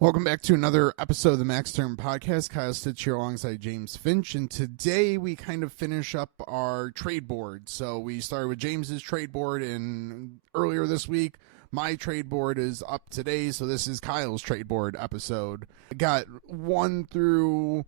Welcome back to another episode of the Max Term Podcast. Kyle Stitch here alongside James Finch, and today we kind of finish up our trade board. So we started with James's trade board earlier this week. My trade board is up today, so this is Kyle's trade board episode. I got 1 through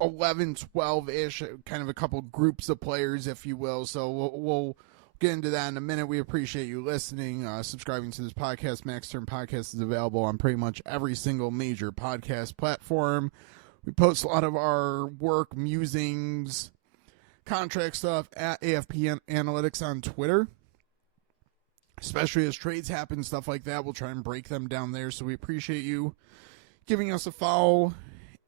11, 12-ish, kind of a couple groups of players, if you will. So we'll get into that in a minute. We appreciate you listening, subscribing to this podcast. Max Term Podcast is available on pretty much every single major podcast platform. We post a lot of our work, musings, contract stuff at AFP Analytics on Twitter. Especially as trades happen, stuff like that. We'll try and break them down there. So we appreciate you giving us a follow.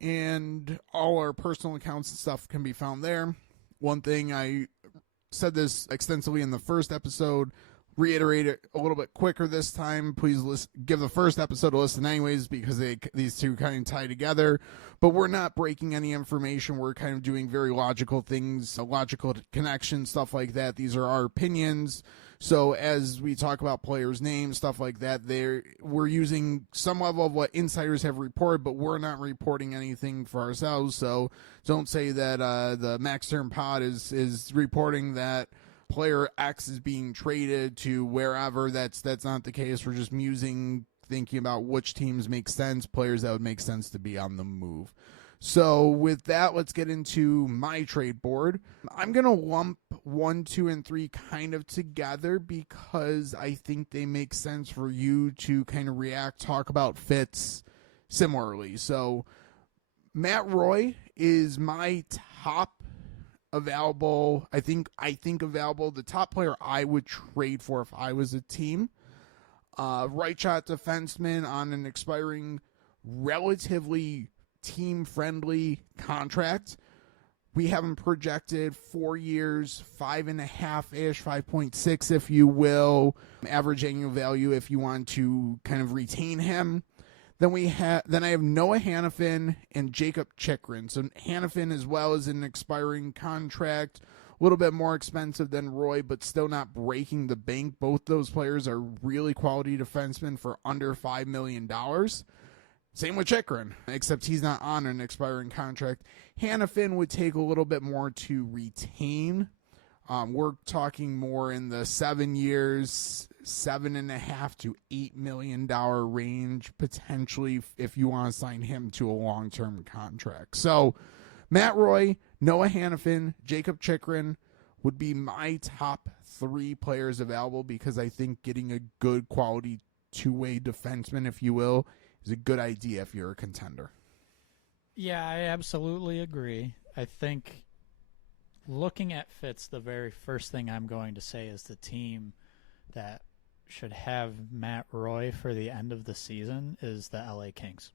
And all our personal accounts and stuff can be found there. One thing, I said this extensively in the first episode, reiterate it a little bit quicker this time. Please give the first episode a listen anyways, because these two kind of tie together. But we're not breaking any information. We're kind of doing very logical things, logical connections, stuff like that. These are our opinions. So as we talk about players' names, stuff like that, we're using some level of what insiders have reported, but we're not reporting anything for ourselves. So don't say that the Max Term Pod is reporting that player X is being traded to wherever. That's not the case. We're just thinking about which teams make sense, players that would make sense to be on the move. So with that, let's get into my trade board. I'm going to lump 1, 2, and 3 kind of together because I think they make sense for you to kind of talk about fits similarly. So Matt Roy is my top available, I think available, the top player I would trade for if I was a team. Right shot defenseman on an expiring, relatively team-friendly contract. We have him projected 4 years, 5.5-ish, 5.6 if you will, average annual value if you want to kind of retain him. Then I have Noah Hanifin and Jacob Chychrun. So Hanifin as well is an expiring contract, a little bit more expensive than Roy, but still not breaking the bank. Both those players are really quality defensemen for under $5 million. Same with Chychrun, except he's not on an expiring contract. Hanifin would take a little bit more to retain. We're talking more in the 7 years, $7.5 to $8 million range, potentially, if you want to sign him to a long-term contract. So Matt Roy, Noah Hanifin, Jacob Chychrun would be my top 3 players available, because I think getting a good quality two-way defenseman, if you will, is a good idea if you're a contender. Yeah, I absolutely agree. I think looking at fits, the very first thing I'm going to say is the team that should have Matt Roy for the end of the season is the LA Kings.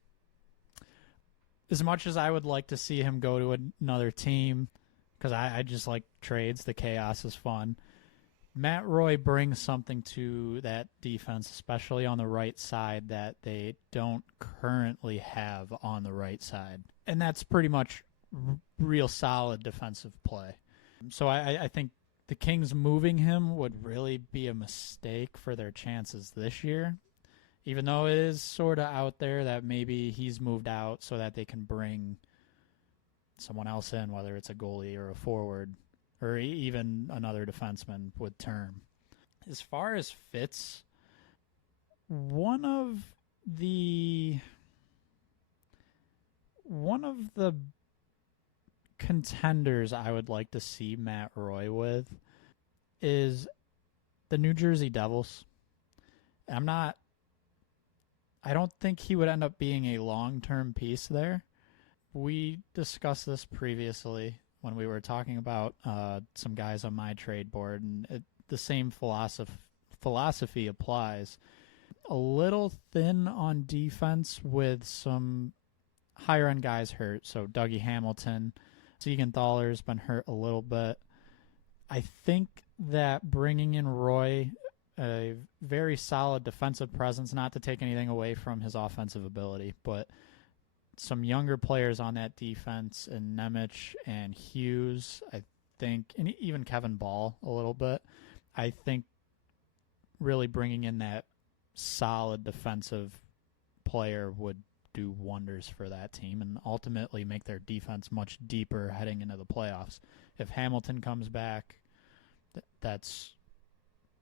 As much as I would like to see him go to another team, because I just like trades, the chaos is fun, Matt Roy brings something to that defense, especially on the right side, that they don't currently have on the right side. And that's pretty much real solid defensive play. So I think the Kings moving him would really be a mistake for their chances this year, even though it is sort of out there that maybe he's moved out so that they can bring someone else in, whether it's a goalie or a forward, or even another defenseman with term. As far as fits, one of the contenders I would like to see Matt Roy with is the New Jersey Devils. I don't think he would end up being a long-term piece there. We discussed this previously when we were talking about some guys on my trade board, and the same philosophy applies. A little thin on defense with some higher-end guys hurt. So Dougie Hamilton, Siegenthaler's been hurt a little bit. I think that bringing in Roy, a very solid defensive presence, not to take anything away from his offensive ability, but some younger players on that defense, and Nemec and Hughes, I think, and even Kevin Ball a little bit, I think really bringing in that solid defensive player would do wonders for that team and ultimately make their defense much deeper heading into the playoffs. If Hamilton comes back, that's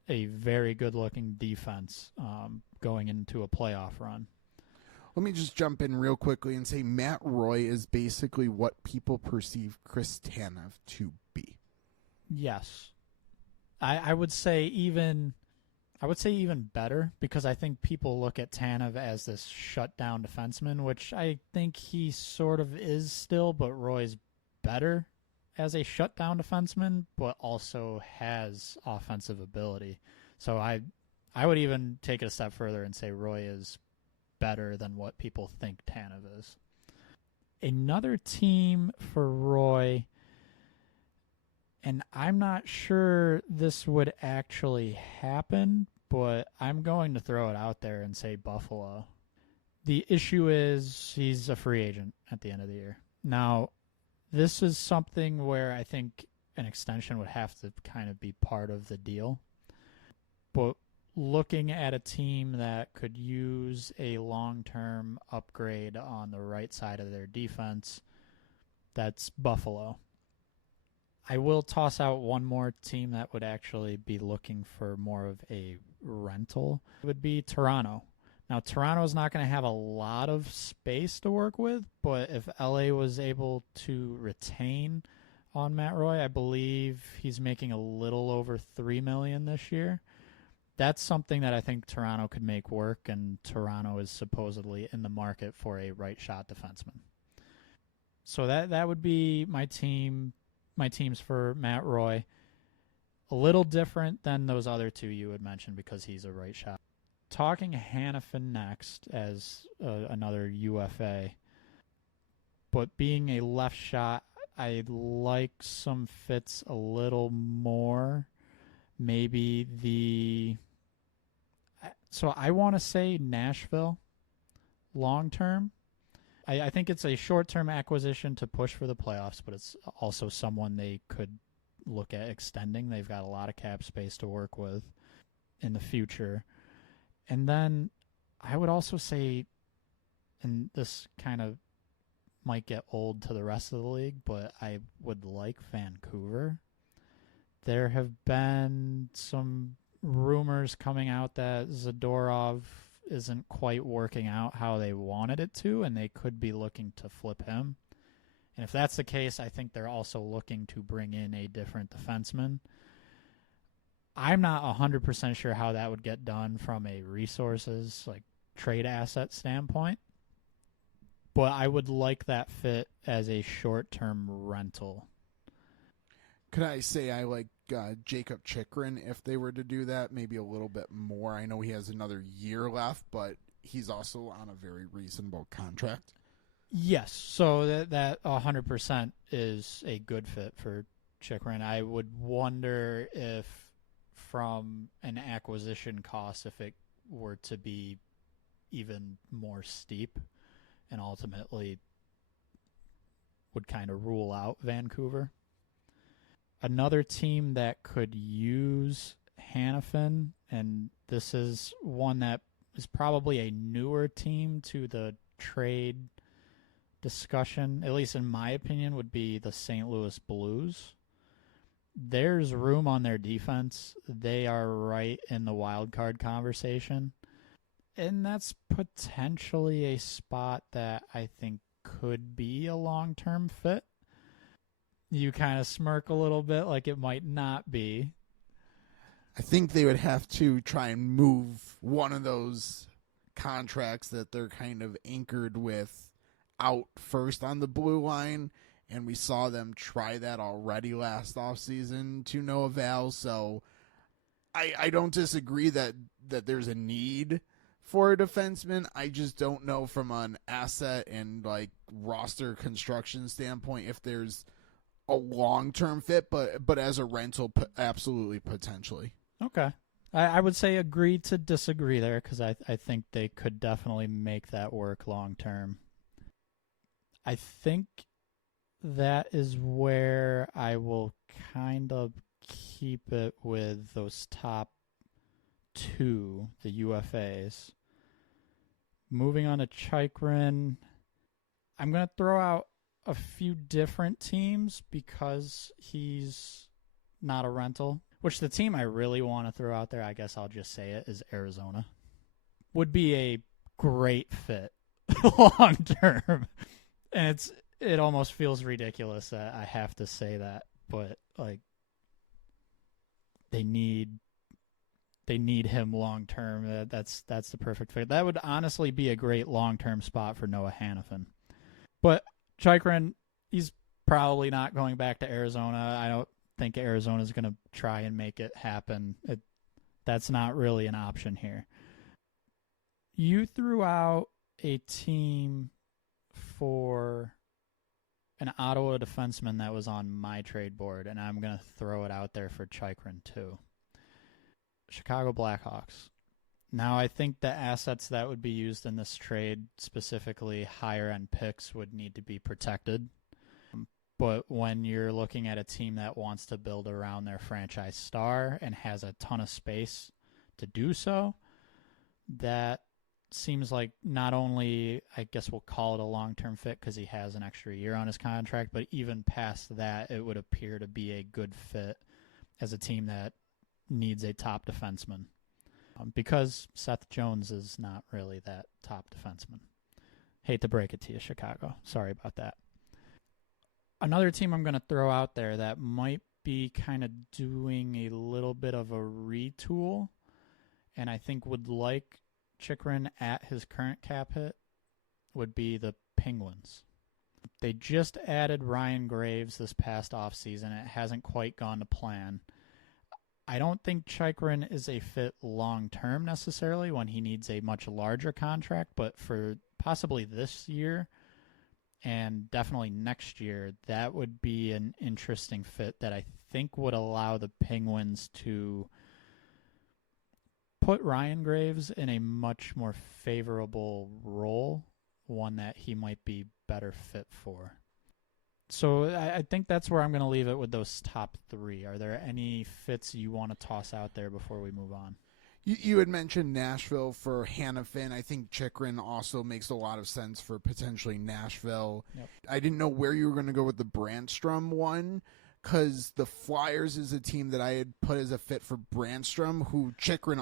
a very good-looking defense going into a playoff run. Let me just jump in real quickly and say Matt Roy is basically what people perceive Chris Tanev to be. Yes. I would say even better, because I think people look at Tanev as this shutdown defenseman, which I think he sort of is still, but Roy's better as a shutdown defenseman, but also has offensive ability. So I would even take it a step further and say Roy is better than what people think Tanev is. Another team for Roy, and I'm not sure this would actually happen, but I'm going to throw it out there and say Buffalo. The issue is he's a free agent at the end of the year. Now, this is something where I think an extension would have to kind of be part of the deal. But looking at a team that could use a long-term upgrade on the right side of their defense, that's Buffalo. I will toss out one more team that would actually be looking for more of a rental. It would be Toronto. Now, Toronto's not going to have a lot of space to work with, but if LA was able to retain on Matt Roy, I believe he's making a little over $3 million this year. That's something that I think Toronto could make work, and Toronto is supposedly in the market for a right shot defenseman. So that would be my teams for Matt Roy. A little different than those other two you had mentioned because he's a right shot. Talking Hanifin next as another UFA, but being a left shot, I like some fits a little more. So I want to say Nashville long term. I think it's a short-term acquisition to push for the playoffs, but it's also someone they could look at extending. They've got a lot of cap space to work with in the future. And then I would also say, and this kind of might get old to the rest of the league, but I would like Vancouver. There have been some rumors coming out that Zadorov isn't quite working out how they wanted it to, and they could be looking to flip him. And if that's the case, I think they're also looking to bring in a different defenseman. I'm not 100% sure how that would get done from a resources, like trade asset standpoint, but I would like that fit as a short-term rental. Could I say I like Jacob Chychrun if they were to do that, maybe a little bit more? I know he has another year left, but he's also on a very reasonable contract. Yes, so that 100% is a good fit for Chychrun. I would wonder if from an acquisition cost, if it were to be even more steep and ultimately would kind of rule out Vancouver. Another team that could use Hanifin, and this is one that is probably a newer team to the trade discussion, at least in my opinion, would be the St. Louis Blues. There's room on their defense. They are right in the wild card conversation. And that's potentially a spot that I think could be a long-term fit. You kind of smirk a little bit like it might not be. I think they would have to try and move one of those contracts that they're kind of anchored with out first on the blue line, and we saw them try that already last offseason to no avail. So I don't disagree that there's a need for a defenseman. I just don't know from an asset and like roster construction standpoint if there's a long-term fit, but as a rental, absolutely, potentially. Okay. I would say agree to disagree there because I think they could definitely make that work long-term. I think that is where I will kind of keep it with those top two, the UFAs. moving on to Chychrun, I'm going to throw out a few different teams because he's not a rental, which the team I really want to throw out there, I guess I'll just say it, is Arizona. Would be a great fit long term. And it almost feels ridiculous that I have to say that, but like they need him long term. That's the perfect fit. That would honestly be a great long term spot for Noah Hanifin. But Chychrun, he's probably not going back to Arizona. I don't think Arizona's going to try and make it happen. That's not really an option here. You threw out a team for an Ottawa defenseman that was on my trade board, and I'm going to throw it out there for Chychrun too. Chicago Blackhawks. Now, I think the assets that would be used in this trade, specifically higher-end picks, would need to be protected. But when you're looking at a team that wants to build around their franchise star and has a ton of space to do so, that seems like not only, I guess we'll call it a long-term fit because he has an extra year on his contract, but even past that, it would appear to be a good fit as a team that needs a top defenseman. Because Seth Jones is not really that top defenseman. Hate to break it to you, Chicago. Sorry about that. Another team I'm going to throw out there that might be kind of doing a little bit of a retool, and I think would like Chychrun at his current cap hit, would be the Penguins. They just added Ryan Graves this past offseason. It hasn't quite gone to plan. I don't think Chychrun is a fit long-term necessarily when he needs a much larger contract, but for possibly this year and definitely next year, that would be an interesting fit that I think would allow the Penguins to put Ryan Graves in a much more favorable role, one that he might be better fit for. So I think that's where I'm going to leave it with those top three. Are there any fits you want to toss out there before we move on? You had mentioned Nashville for Hanifin. I think Chychrun also makes a lot of sense for potentially Nashville. Yep. I didn't know where you were going to go with the Brandstrom one, because the Flyers is a team that I had put as a fit for Brandstrom, who Chychrun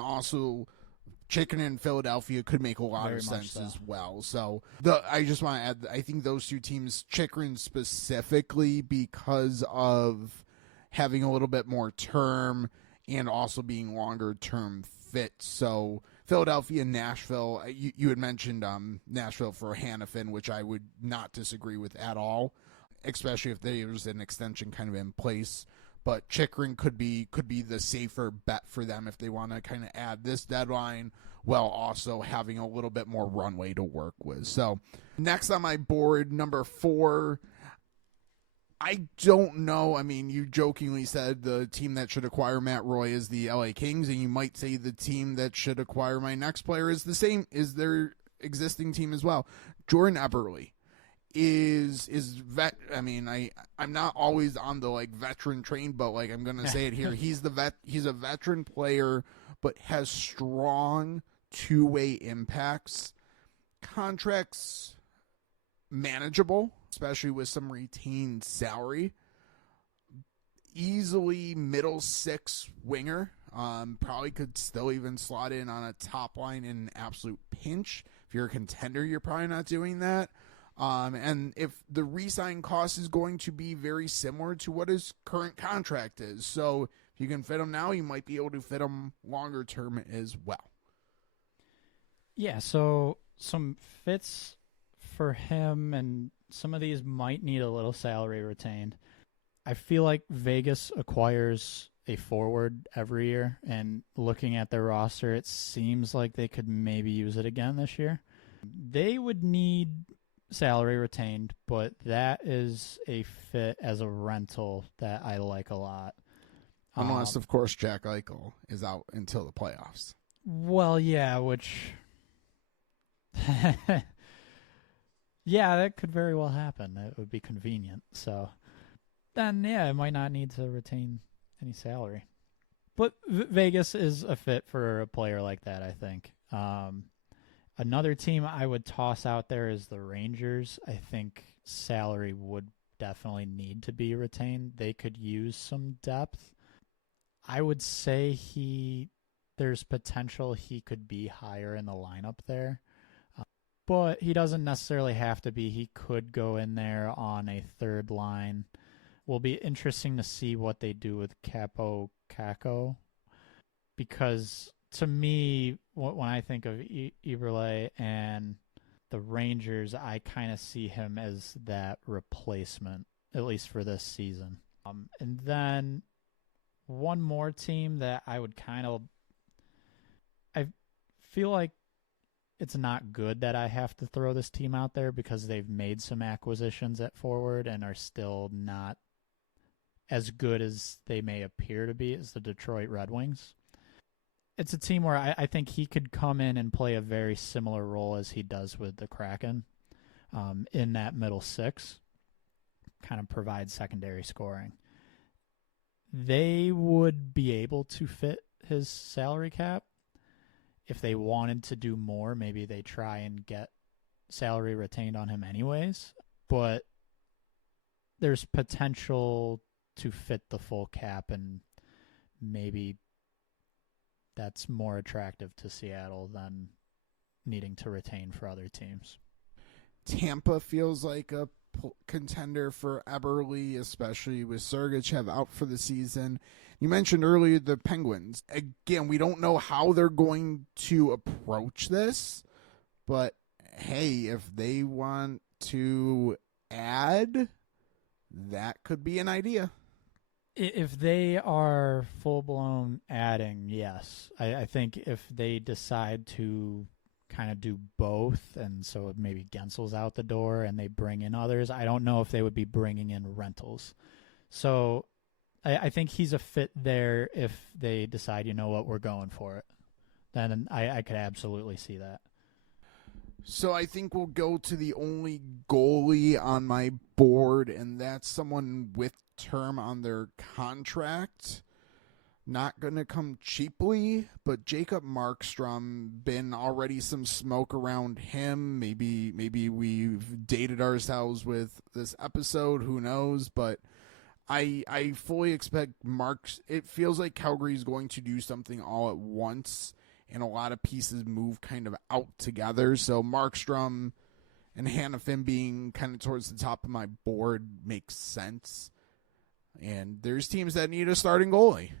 in Philadelphia could make a lot Very of sense so. as well. So I just want to add, I think those two teams, Chychrun specifically because of having a little bit more term and also being longer term fits. So Philadelphia and Nashville, you had mentioned Nashville for Hanifin, which I would not disagree with at all, especially if there's an extension kind of in place. But Chychrun could be the safer bet for them if they want to kind of add this deadline while also having a little bit more runway to work with. So next on my board, number 4, I don't know. I mean, you jokingly said the team that should acquire Matt Roy is the LA Kings, and you might say the team that should acquire my next player is the same, is their existing team as well. Jordan Eberle is vet. I mean, I'm not always on the like veteran train, but like I'm gonna say it here. He's a veteran player, but has strong two-way impacts. Contracts manageable, especially with some retained salary. Easily middle 6 winger. Probably could still even slot in on a top line in an absolute pinch. If you're a contender, you're probably not doing that. And if the re-sign cost is going to be very similar to what his current contract is. So if you can fit him now, you might be able to fit him longer term as well. Yeah, so some fits for him, and some of these might need a little salary retained. I feel like Vegas acquires a forward every year, and looking at their roster, it seems like they could maybe use it again this year. They would need salary retained, but that is a fit as a rental that I like a lot. Unless, of course, Jack Eichel is out until the playoffs. Well, yeah, which... yeah, that could very well happen. It would be convenient. So then, yeah, it might not need to retain any salary. But Vegas is a fit for a player like that, I think. Another team I would toss out there is the Rangers. I think salary would definitely need to be retained. They could use some depth. I would say there's potential he could be higher in the lineup there. But he doesn't necessarily have to be. He could go in there on a third line. Will be interesting to see what they do with Capo Caco, because to me, when I think of Eberle and the Rangers, I kind of see him as that replacement, at least for this season. And then one more team that I feel like it's not good that I have to throw this team out there because they've made some acquisitions at forward and are still not as good as they may appear to be, as the Detroit Red Wings. It's a team where I think he could come in and play a very similar role as he does with the Kraken in that middle six, kind of provide secondary scoring. They would be able to fit his salary cap. If they wanted to do more, maybe they try and get salary retained on him anyways. But there's potential to fit the full cap, and maybe that's more attractive to Seattle than needing to retain for other teams. Tampa feels like a contender for Eberle, especially with Sergachev out for the season. You mentioned earlier the Penguins. Again, we don't know how they're going to approach this, but hey, if they want to add, that could be an idea. If they are full-blown adding, yes. I think if they decide to kind of do both, and so maybe Gensel's out the door and they bring in others, I don't know if they would be bringing in rentals. So I think he's a fit there if they decide, you know what, we're going for it. Then I could absolutely see that. So I think we'll go to the only goalie on my board, and that's someone with term on their contract. Not going to come cheaply, but Jacob Markstrom, been already some smoke around him. Maybe we've dated ourselves with this episode, who knows, but I fully expect it feels like Calgary's going to do something all at once, and a lot of pieces move kind of out together. So Markstrom and Hanifin being kind of towards the top of my board makes sense. And there's teams that need a starting goalie.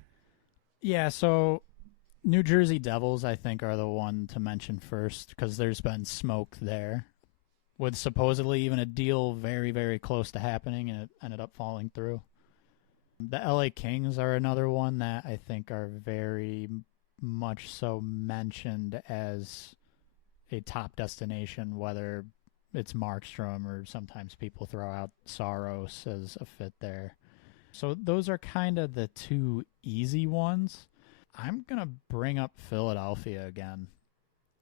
Yeah, so New Jersey Devils, I think, are the one to mention first because there's been smoke there with supposedly even a deal very, very close to happening, and it ended up falling through. The LA Kings are another one that I think are very much so mentioned as a top destination, whether it's Markstrom or sometimes people throw out Saros as a fit there. So those are kind of the two easy ones. I'm going to bring up Philadelphia again.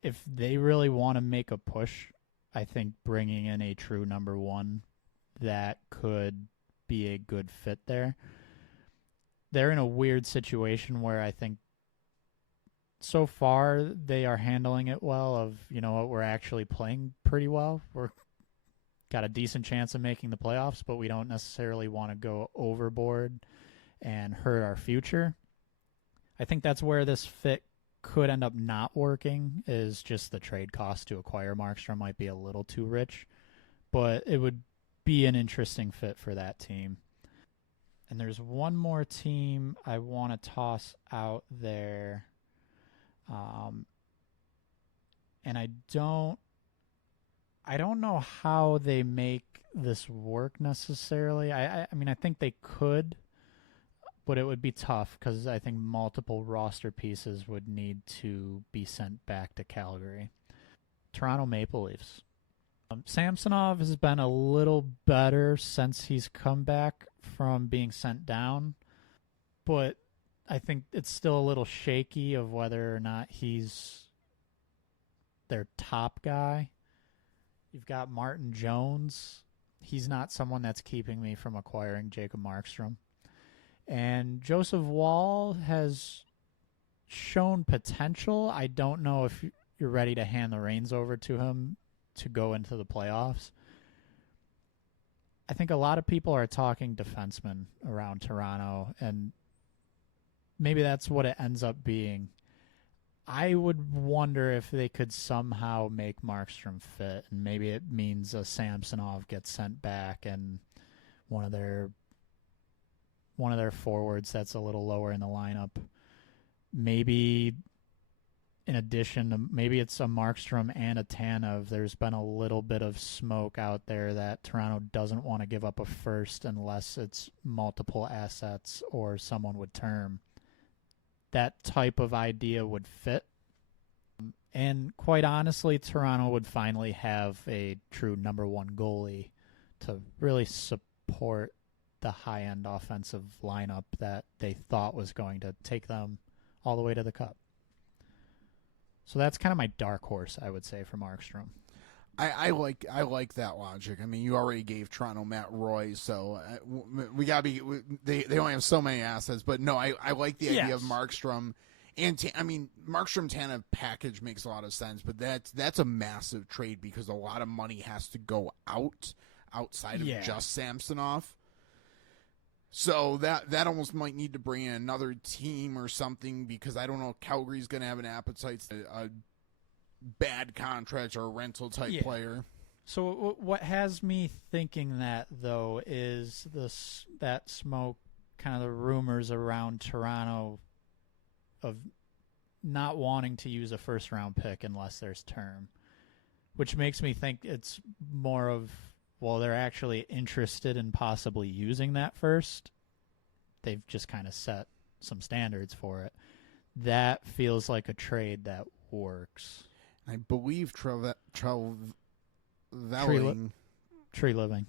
If they really want to make a push, I think bringing in a true number one that could be a good fit there. They're in a weird situation where I think so far they are handling it well of, you know what, we're actually playing pretty well. We're got a decent chance of making the playoffs, but we don't necessarily want to go overboard and hurt our future. I think that's where this fit could end up not working, is just the trade cost to acquire Markstrom might be a little too rich, but it would be an interesting fit for that team. And there's one more team I want to toss out there. And I don't know how they make this work necessarily. I mean, I think they could, but it would be tough because I think multiple roster pieces would need to be sent back to Calgary. Toronto Maple Leafs. Samsonov has been a little better since he's come back from being sent down, but I think it's still a little shaky of whether or not he's their top guy. You've got Martin Jones. He's not someone that's keeping me from acquiring Jacob Markstrom. And Joseph Wall has shown potential. I don't know if you're ready to hand the reins over to him to go into the playoffs. I think a lot of people are talking defensemen around Toronto, and maybe that's what it ends up being. I would wonder if they could somehow make Markstrom fit, and maybe it means a Samsonov gets sent back and one of their forwards that's a little lower in the lineup. Maybe in addition to, maybe it's a Markstrom and a Tanev. There's been a little bit of smoke out there that Toronto doesn't want to give up a first unless it's multiple assets or someone would term. That type of idea would fit. And quite honestly, Toronto would finally have a true number one goalie to really support the high-end offensive lineup that they thought was going to take them all the way to the Cup. So that's kind of my dark horse, I would say, for Markstrom. I like that logic. I mean, you already gave Toronto Matt Roy, so we gotta be. They only have so many assets, but no, I like the idea of Markstrom, and Markstrom Tanev package makes a lot of sense. But that's a massive trade because a lot of money has to go outside of just Samsonov. So that almost might need to bring in another team or something because I don't know if Calgary's going to have an appetite to a bad contract or a rental type player. So what has me thinking that, though, is that smoke, kind of the rumors around Toronto of not wanting to use a first-round pick unless there's term, which makes me think it's more of, well, they're actually interested in possibly using that first. They've just kind of set some standards for it. That feels like a trade that works. I believe Tree Living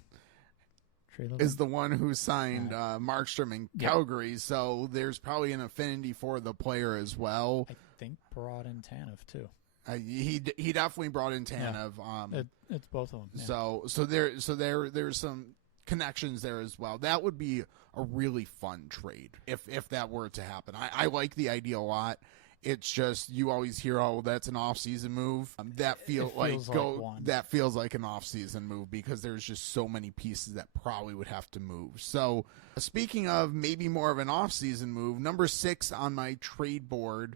is the one who signed Markstrom in Calgary, so there's probably an affinity for the player as well. I think brought in Tanev too. He definitely brought in Tanev. It's both of them. Yeah. So there's some connections there as well. That would be a really fun trade if that were to happen. I like the idea a lot. It's just you always hear, oh, that's an off-season move. That feels like an off-season move because there's just so many pieces that probably would have to move. So speaking of maybe more of an off-season move, number 6 on my trade board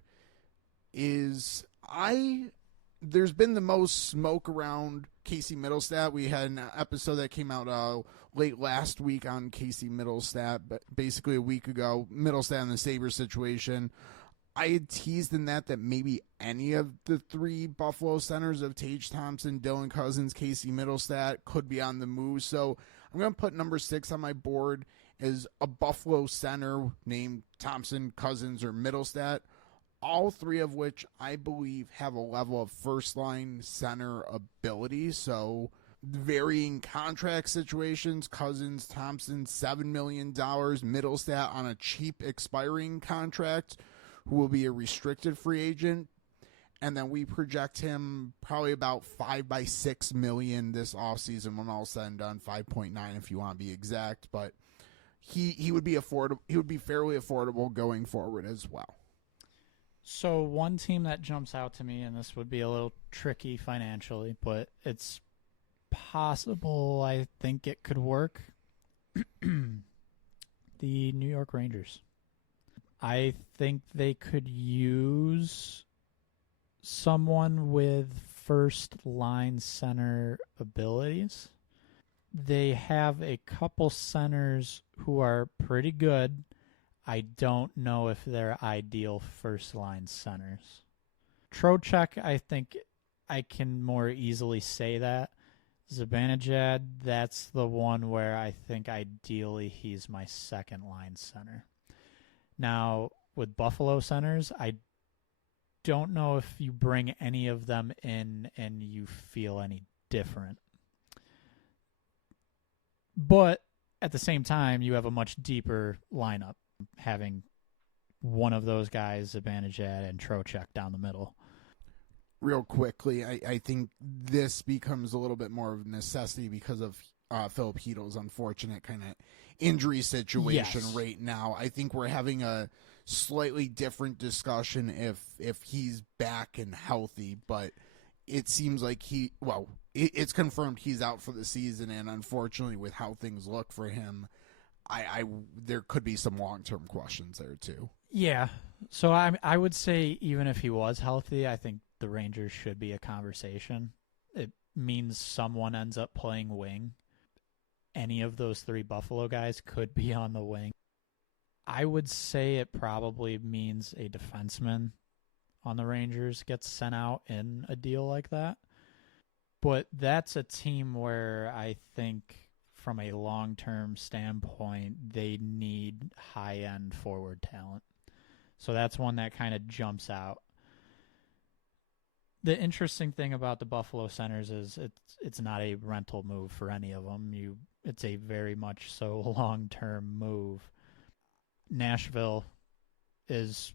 is there's been the most smoke around Casey Middlestat. We had an episode that came out late last week on Casey Middlestat, but basically a week ago, Middlestat and the Sabres situation. I had teased in that maybe any of the 3 Buffalo centers of Tage Thompson, Dylan Cousins, Casey Middlestat could be on the move. So I'm going to put number 6 on my board as a Buffalo center named Thompson, Cousins, or Middlestat. All 3 of which I believe have a level of first-line center ability. So varying contract situations, Cousins, Thompson, $7 million, Middlestat on a cheap expiring contract, who will be a restricted free agent. And then we project him probably about $5-6 million this offseason when all said and done, 5.9 if you want to be exact. But he would be affordable. He would be fairly affordable going forward as well. So one team that jumps out to me, and this would be a little tricky financially, but it's possible I think it could work. The New York Rangers. I think they could use someone with first-line center abilities. They have a couple centers who are pretty good. I don't know if they're ideal first-line centers. Trocheck, I think I can more easily say that. Zibanejad, that's the one where I think ideally he's my second-line center. Now, with Buffalo centers, I don't know if you bring any of them in and you feel any different. But at the same time, you have a much deeper lineup, having one of those guys, Zibanejad and Trocheck, down the middle. Real quickly, I think this becomes a little bit more of a necessity because of Philip Hedo's unfortunate kind of injury situation right now. I think we're having a slightly different discussion if he's back and healthy, but it seems like it's confirmed he's out for the season, and unfortunately with how things look for him, I there could be some long-term questions there too. Yeah. So I would say even if he was healthy, I think the Rangers should be a conversation. It means someone ends up playing wing. Any of those three Buffalo guys could be on the wing. I would say it probably means a defenseman on the Rangers gets sent out in a deal like that. But that's a team where I think from a long-term standpoint, they need high-end forward talent. So that's one that kind of jumps out. The interesting thing about the Buffalo Centers is it's not a rental move for any of them. It's a very much so long-term move. Nashville is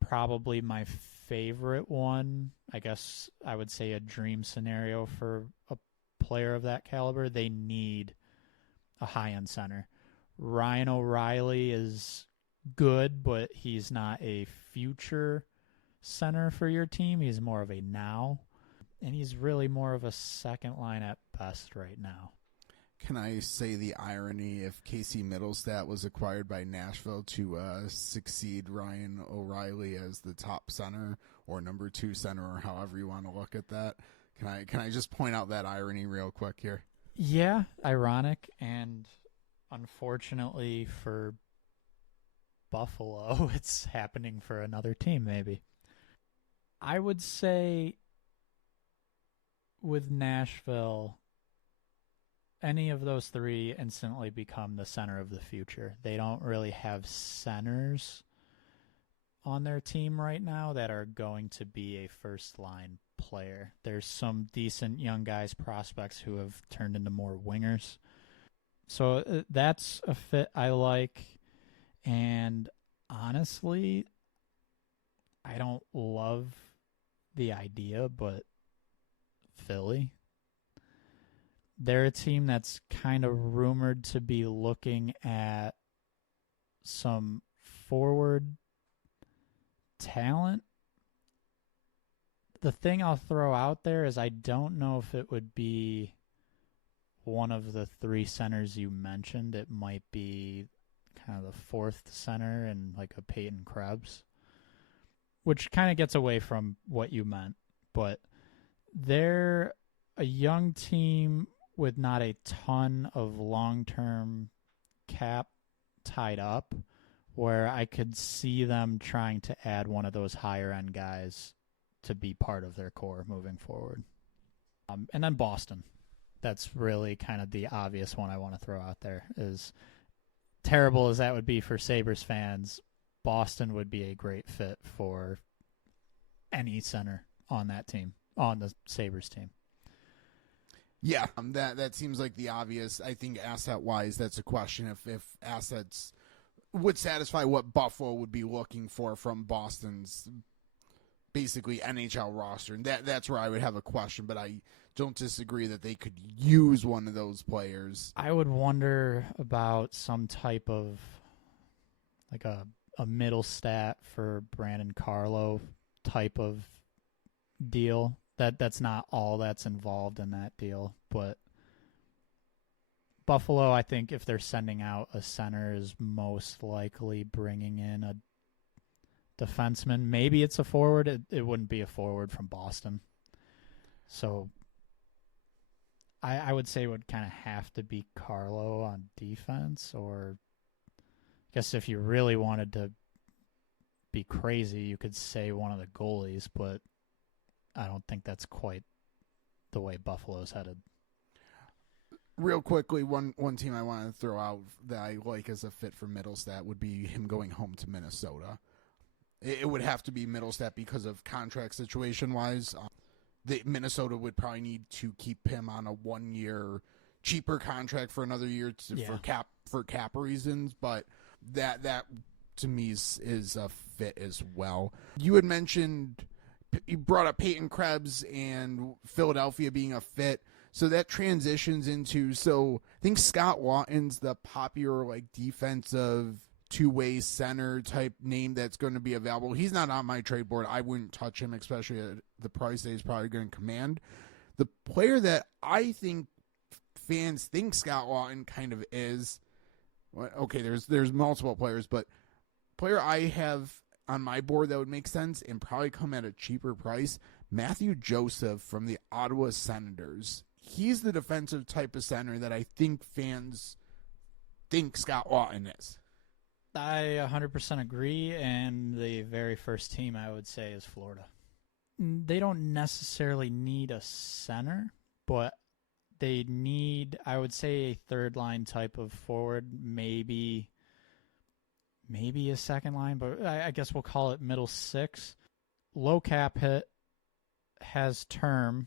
probably my favorite one. I guess I would say a dream scenario for a player of that caliber. They need a high-end center. Ryan O'Reilly is good, but he's not a future center for your team. He's more of a now, and he's really more of a second line at best right now. Can I say the irony if Casey Middlestat was acquired by Nashville to succeed Ryan O'Reilly as the top center or number 2 center, or however you want to look at that? Can I just point out that irony real quick here? Yeah, ironic, and unfortunately for Buffalo, it's happening for another team maybe. I would say with Nashville, any of those three instantly become the center of the future. They don't really have centers on their team right now that are going to be a first-line player. There's some decent young guys, prospects, who have turned into more wingers. So that's a fit I like. And honestly, I don't love the idea, but Philly, they're a team that's kind of rumored to be looking at some forward talent. The thing I'll throw out there is I don't know if it would be one of the three centers you mentioned. It might be kind of the fourth center and like a Peyton Krebs, which kind of gets away from what you meant. But they're a young team with not a ton of long-term cap tied up, where I could see them trying to add one of those higher-end guys to be part of their core moving forward. And then Boston. That's really kind of the obvious one I want to throw out there. Is terrible as that would be for Sabres fans, Boston would be a great fit for any center on that team, on the Sabres team. Yeah, that seems like the obvious. I think asset-wise, that's a question if assets would satisfy what Buffalo would be looking for from Boston's basically NHL roster. And that's where I would have a question, but I don't disagree that they could use one of those players. I would wonder about some type of like a middle stat for Brandon Carlo type of deal. That's not all that's involved in that deal, but Buffalo, I think if they're sending out a center, is most likely bringing in a defenseman. Maybe it's a forward. It wouldn't be a forward from Boston. So I would say it would kind of have to be Carlo on defense, or I guess if you really wanted to be crazy, you could say one of the goalies, but I don't think that's quite the way Buffalo's headed. Real quickly, one team I want to throw out that I like as a fit for Middlestat would be him going home to Minnesota. It would have to be Middlestat because of contract situation-wise. Minnesota would probably need to keep him on a 1-year cheaper contract for another year for cap reasons, but that to me is a fit as well. You had mentioned, you brought up Peyton Krebs and Philadelphia being a fit, so that transitions into, so I think Scott Lawton's the popular defensive two-way center type name that's going to be available. He's not on my trade board. I wouldn't touch him, especially at the price that he's probably going to command. The player that I think fans think Scott Laughton kind of is, okay, there's multiple players, but player I have on my board that would make sense and probably come at a cheaper price, Matthew Joseph from the Ottawa Senators. He's the defensive type of center that I think fans think Scott Laughton is. I 100% agree, and the very first team I would say is Florida. They don't necessarily need a center, but they need, I would say, a third line type of forward, maybe a second line, but I guess we'll call it middle six. Low cap hit, has term.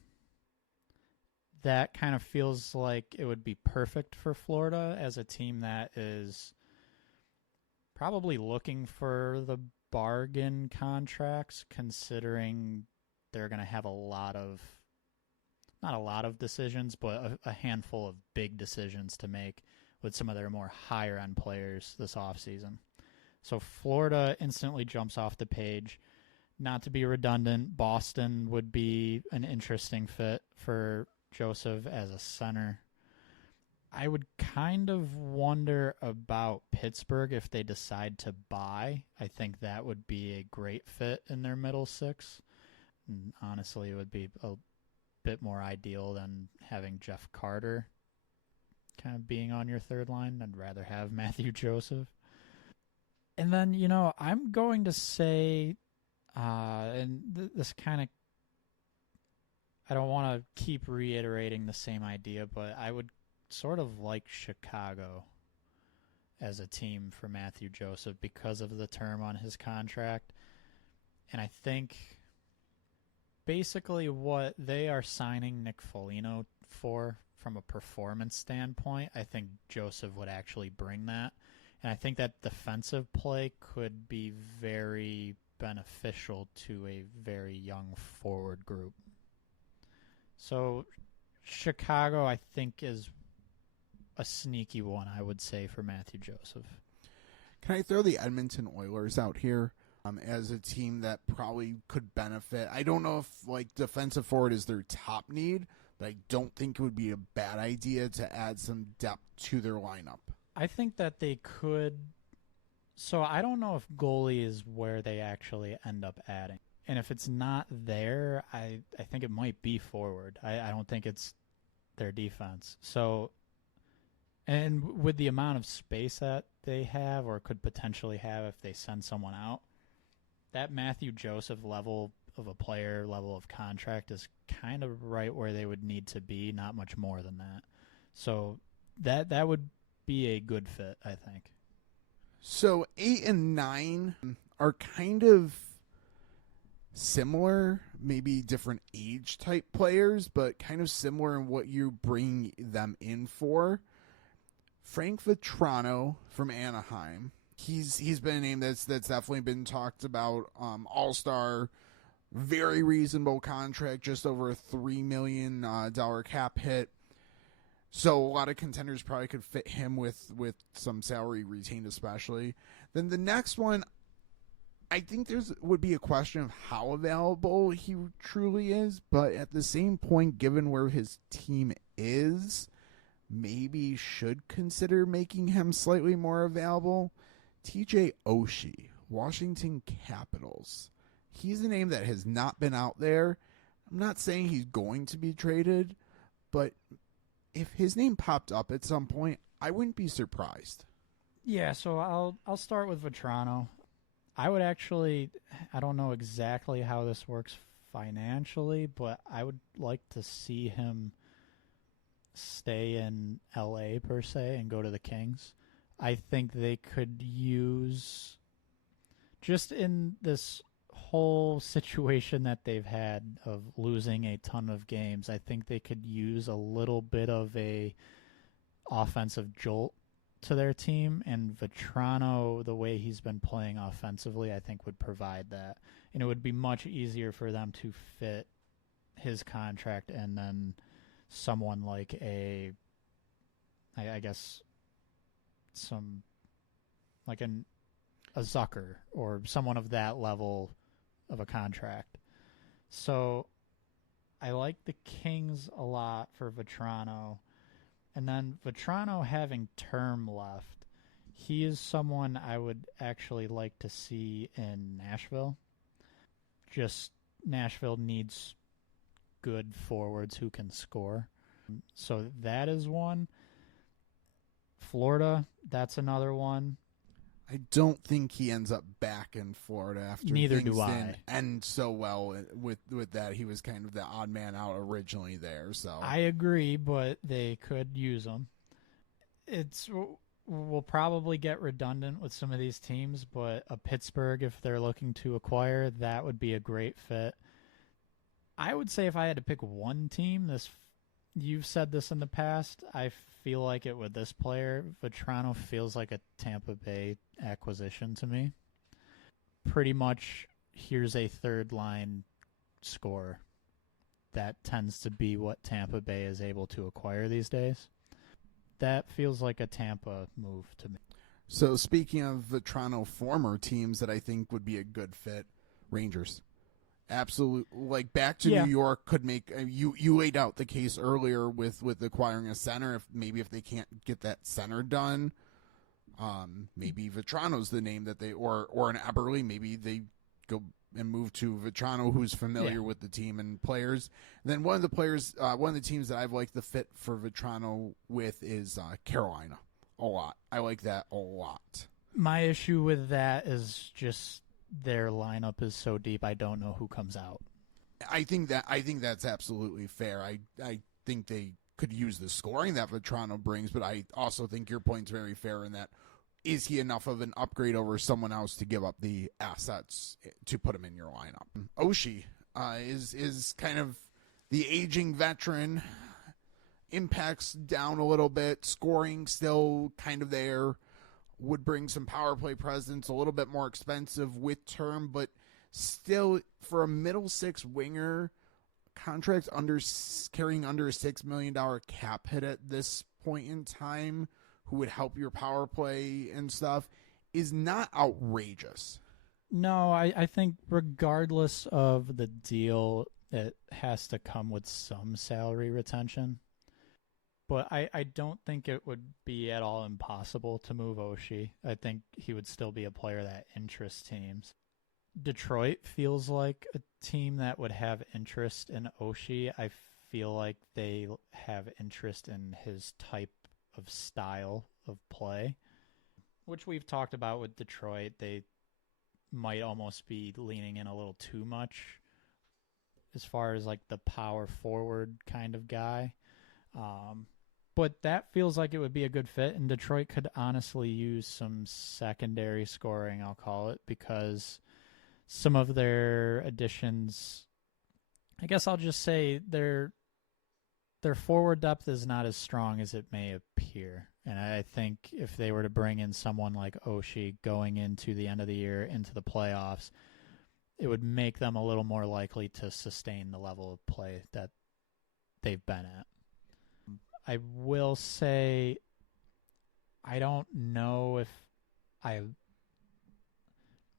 That kind of feels like it would be perfect for Florida as a team that is probably looking for the bargain contracts, considering they're going to have not a lot of decisions, but a handful of big decisions to make with some of their more higher end players this offseason. So Florida instantly jumps off the page. Not to be redundant, Boston would be an interesting fit for Joseph as a center. I would kind of wonder about Pittsburgh if they decide to buy. I think that would be a great fit in their middle six. And honestly, it would be a bit more ideal than having Jeff Carter kind of being on your third line. I'd rather have Matthew Joseph. And then, I'm going to say, this kind of, I don't want to keep reiterating the same idea, but I would sort of like Chicago as a team for Matthew Joseph because of the term on his contract. And I think basically what they are signing Nick Foligno for from a performance standpoint, I think Joseph would actually bring that. And I think that defensive play could be very beneficial to a very young forward group. So Chicago, I think, is a sneaky one, I would say, for Matthew Joseph. Can I throw the Edmonton Oilers out here as a team that probably could benefit? I don't know if defensive forward is their top need, but I don't think it would be a bad idea to add some depth to their lineup. I think that they could. So I don't know if goalie is where they actually end up adding. And if it's not there, I think it might be forward. I don't think it's their defense. So, and with the amount of space that they have or could potentially have if they send someone out, that Matthew Joseph level of a player, level of contract is kind of right where they would need to be, not much more than that. So that would be a good fit, I think. So 8 and 9 are kind of similar, maybe different age type players, but kind of similar in what you bring them in for. Frank Vatrano from Anaheim. He's been a name that's definitely been talked about. All-star, very reasonable contract, just over a $3 million cap hit. So a lot of contenders probably could fit him with some salary retained especially. Then the next one, I think would be a question of how available he truly is, but at the same point, given where his team is, maybe should consider making him slightly more available. TJ Oshie, Washington Capitals. He's a name that has not been out there. I'm not saying he's going to be traded, but if his name popped up at some point, I wouldn't be surprised. Yeah, so I'll start with Vatrano. I would actually, I don't know exactly how this works financially, but I would like to see him stay in LA per se and go to the Kings. I think they could use, just in this whole situation that they've had of losing a ton of games, I think they could use a little bit of a offensive jolt to their team, and Vatrano, the way he's been playing offensively, I think would provide that. And it would be much easier for them to fit his contract and then someone like I guess some like an a Zucker or someone of that level of a contract. So I like the Kings a lot for Vatrano. And then Vatrano having term left, he is someone I would actually like to see in Nashville. Just Nashville needs good forwards who can score. So that is one. Florida, that's another one. I don't think he ends up back in Florida after Neither things do I. didn't end so well with that. He was kind of the odd man out originally there. So I agree, but they could use him. We'll probably get redundant with some of these teams, but a Pittsburgh, if they're looking to acquire, that would be a great fit. I would say if I had to pick one team, you've said this in the past, I feel like it with this player. Vatrano feels like a Tampa Bay acquisition to me. Pretty much, here's a third-line scorer. That tends to be what Tampa Bay is able to acquire these days. That feels like a Tampa move to me. So speaking of Vatrano former teams that I think would be a good fit, Rangers. Absolute, like back to New York could make you laid out the case earlier with acquiring a center. If they can't get that center done, maybe Vatrano's the name that they or an Eberle. Maybe they go and move to Vatrano, who's familiar with the team and players. And then one of the teams that I've liked the fit for Vatrano with is Carolina. A lot. I like that a lot. My issue with that is just their lineup is so deep. I don't know who comes out. I think that's absolutely fair. I think they could use the scoring that Vatrano brings, but I also think your point's very fair in that is he enough of an upgrade over someone else to give up the assets to put him in your lineup? Oshie is kind of the aging veteran. Impacts down a little bit. Scoring still kind of there. Would bring some power play presence, a little bit more expensive with term, but still for a middle six winger, contract carrying under a $6 million cap hit at this point in time, who would help your power play and stuff, is not outrageous. No, I think regardless of the deal, it has to come with some salary retention. But I don't think it would be at all impossible to move Oshie. I think he would still be a player that interests teams. Detroit feels like a team that would have interest in Oshie. I feel like they have interest in his type of style of play, which we've talked about with Detroit. They might almost be leaning in a little too much as far as like the power forward kind of guy. But that feels like it would be a good fit, and Detroit could honestly use some secondary scoring, I'll call it, because some of their additions, I guess I'll just say their forward depth is not as strong as it may appear. And I think if they were to bring in someone like Oshie going into the end of the year, into the playoffs, it would make them a little more likely to sustain the level of play that they've been at. I will say, I don't know if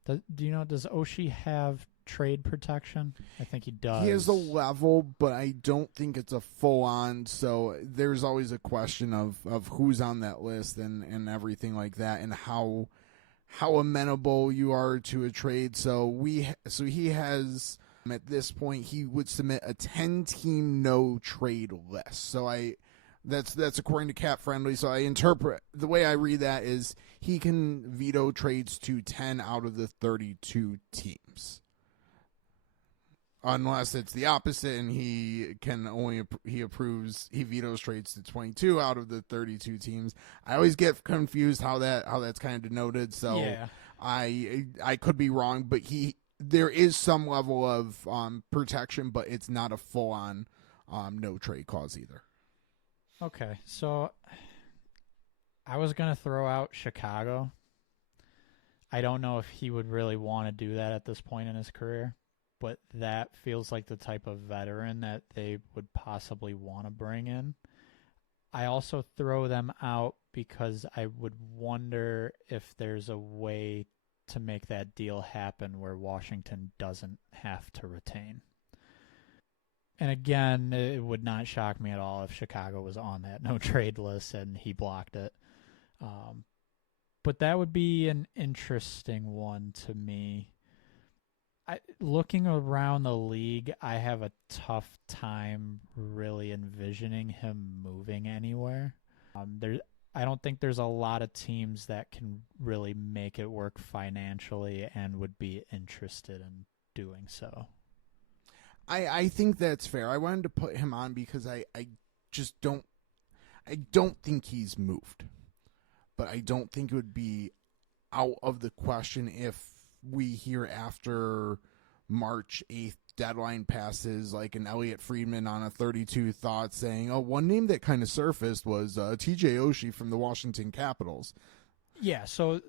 do you know, does Oshie have trade protection? I think he does. He has a level, but I don't think it's a full-on, so there's always a question of who's on that list and everything like that, and how amenable you are to a trade. So he has, at this point, he would submit a 10-team no-trade list. So That's according to Cap Friendly. So I interpret the way I read that is he can veto trades to 10 out of the 32 teams, unless it's the opposite and he vetoes trades to 22 out of the 32 teams. I always get confused how that's kind of denoted. So yeah. I could be wrong, but there is some level of protection, but it's not a full on no trade clause either. Okay, so I was going to throw out Chicago. I don't know if he would really want to do that at this point in his career, but that feels like the type of veteran that they would possibly want to bring in. I also throw them out because I would wonder if there's a way to make that deal happen where Washington doesn't have to retain. And again, it would not shock me at all if Chicago was on that no-trade list and he blocked it. But that would be an interesting one to me. Looking around the league, I have a tough time really envisioning him moving anywhere. I don't think there's a lot of teams that can really make it work financially and would be interested in doing so. I think that's fair. I wanted to put him on because I don't think he's moved. But I don't think it would be out of the question if we hear after March 8th deadline passes like an Elliot Friedman on a 32 Thoughts saying, oh, one name that kind of surfaced was TJ Oshie from the Washington Capitals. Yeah, so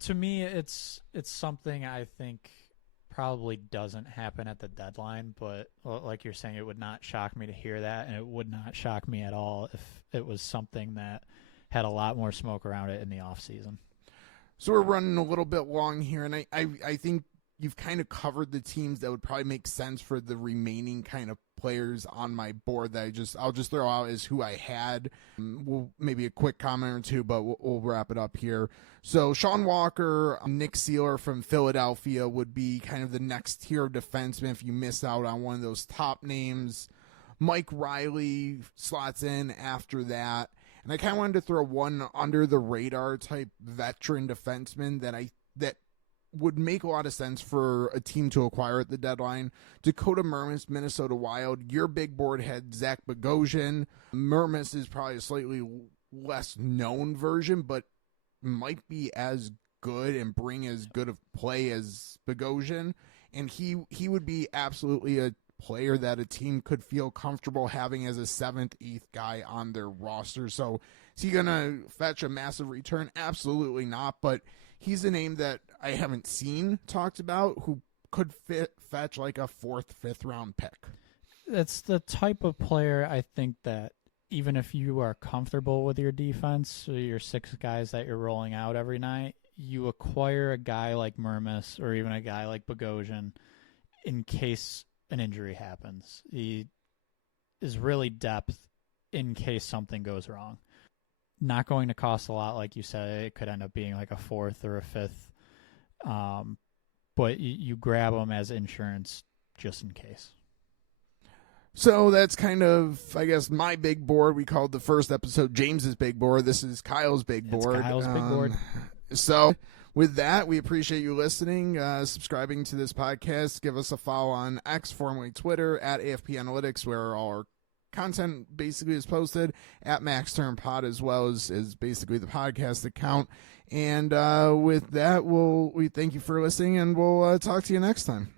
to me it's something I think probably doesn't happen at the deadline, but like you're saying, it would not shock me to hear that, and it would not shock me at all if it was something that had a lot more smoke around it in the offseason. So we're running a little bit long here, and I think you've kind of covered the teams that would probably make sense for the remaining kind of players on my board that I'll just throw out as who I had. We'll maybe a quick comment or two, but we'll wrap it up here. So Sean Walker, Nick Seeler from Philadelphia would be kind of the next tier of defensemen if you miss out on one of those top names. Mike Riley slots in after that. And I kind of wanted to throw one under the radar type veteran defenseman that would make a lot of sense for a team to acquire at the deadline. Dakota Mermis, Minnesota Wild. Your big board had Zach Bogosian. Mermis is probably a slightly less known version, but might be as good and bring as good of play as Bogosian. And he would be absolutely a player that a team could feel comfortable having as a 7th, 8th guy on their roster. So is he going to fetch a massive return? Absolutely not, but he's a name that I haven't seen talked about who could fetch like a 4th, 5th round pick. It's the type of player I think that even if you are comfortable with your defense, or your 6 guys that you're rolling out every night, you acquire a guy like Mermis or even a guy like Bogosian in case an injury happens. He is really depth in case something goes wrong. Not going to cost a lot, like you said. It could end up being like a 4th or a 5th. But you grab them as insurance just in case. So that's kind of, I guess, my big board. We called the first episode James's big board. This is Kyle's big board. It's Kyle's big board. So with that, we appreciate you listening, subscribing to this podcast. Give us a follow on X, formerly Twitter, at AFP Analytics, where all our content basically is posted, at Max Term Pod, as well as basically the podcast account. And with that, we thank you for listening, and we'll talk to you next time.